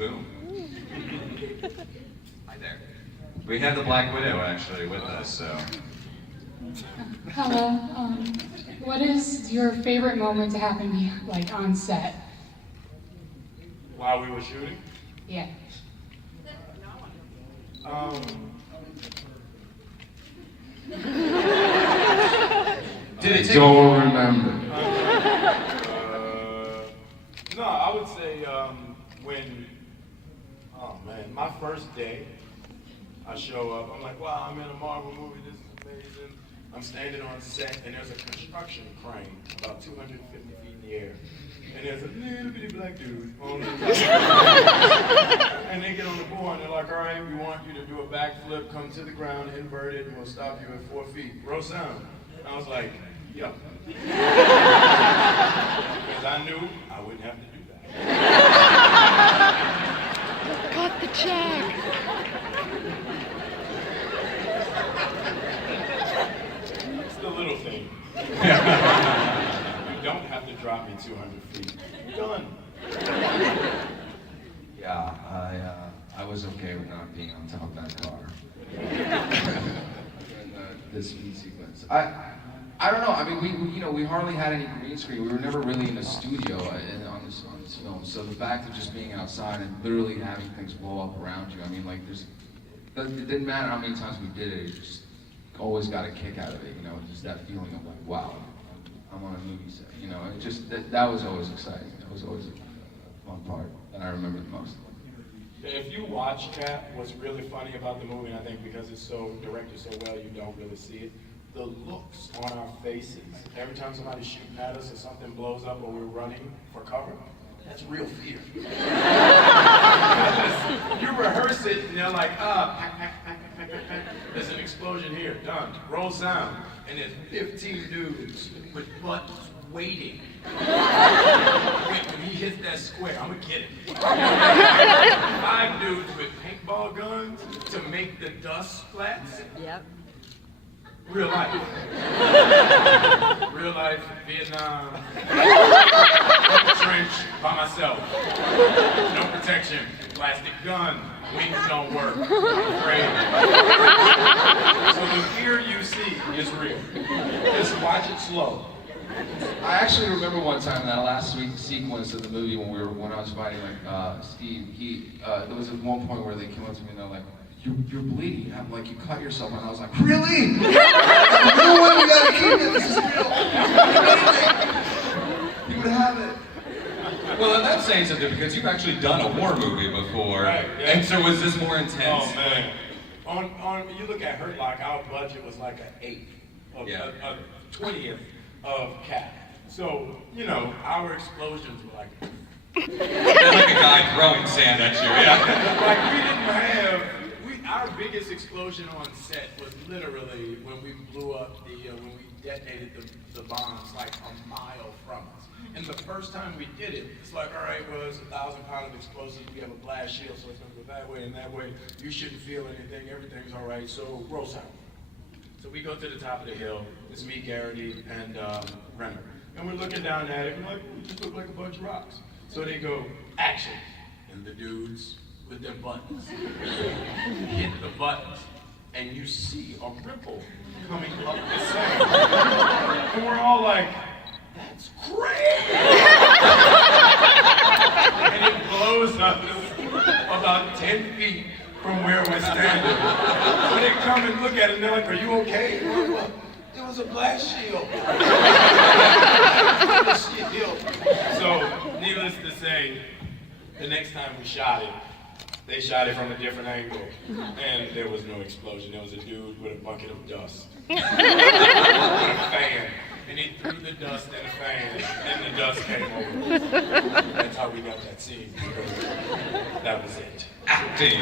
Boom. Hi there. We have the Black Widow actually with us, so. Hello. What is your favorite moment to happen to you, like on set? While we were shooting? Yeah. Did it take Don't remember. No, I would say when, oh man, my first day, I show up, I'm like, wow, I'm in a Marvel movie, this is amazing. I'm standing on set, and there's a construction crane about 250 feet in the air. And there's a little bitty black dude on the and they get on the board, and they're like, all right, we want you to do a backflip, come to the ground, invert it, and we'll stop you at 4 feet. Roll sound. And I was like, yep. Because I knew I wouldn't have to do that. Cut the check. It's the little thing. You don't have to drop me 200 feet. Done. Yeah, I was okay with not being on top of that car. In this speed sequence. I don't know. I mean, we hardly had any green screen. We were never really in a studio on this film. So the fact of just being outside and literally having things blow up around you. I mean, like it didn't matter how many times we did it. You just always got a kick out of it. You know, just that feeling of like, wow, I'm on a movie set. You know, it just that was always exciting. That was always a fun part that I remember the most. If you watch Cap, what's really funny about the movie, and I think because it's so directed so well, you don't really see it, the looks on our faces, every time somebody's shooting at us or something blows up or we're running for cover, that's real fear. You rehearse it and they're like, pack, pack, pack, pack, pack, pack. There's an explosion here, done, roll sound. And there's 15 dudes with butts waiting. Wait, when he hits that square, I'm gonna get it. 5 dudes with paintball guns to make the dust splats. Yep. Real life. Real life, Vietnam. Trench by myself. No protection. Plastic gun. Wings don't work. I'm afraid. So the fear you see is real. Just watch it slow. I actually remember one time in that last sequence of the movie when I was fighting Steve. There was at one point where they came up to me and they're like, "You're bleeding." I'm like, "You cut yourself," and I was like, "Really? No way, we gotta keep it. This is real." You would have it. Well, that's saying something because you've actually done a war movie before, Right, yeah. and so was this more intense? Oh man. On you look at Hurt Lock, our budget was like an 1/8 of Yeah. a 20th of Cap. So, you know, our explosions were like Like a guy throwing sand at you, yeah. like we didn't have our biggest explosion on set was literally when we blew up when we detonated the bombs like a mile from us. And the first time we did it, it's like, all right, well, it's 1,000 pounds of explosives. We have a blast shield, so it's going to go that way and that way. You shouldn't feel anything. Everything's all right. So roll sound. So we go to the top of the hill. It's me, Garrity, and Renner. And we're looking down at it. And we're like, we just look like a bunch of rocks. So they go, action. And the dudes with their buttons hit the buttons. And you see a ripple coming up the sand. And we're all like, that's great! And it blows us about 10 feet from where we're standing. So they come and look at it and they're like, are you okay? And we're like, it was a blast shield. So, needless to say, the next time we shot it, they shot it from a different angle, and there was no explosion. There was a dude with a bucket of dust, with a fan, and he threw the dust in a fan, and the dust came over. That's how we got that scene. That was it. Acting.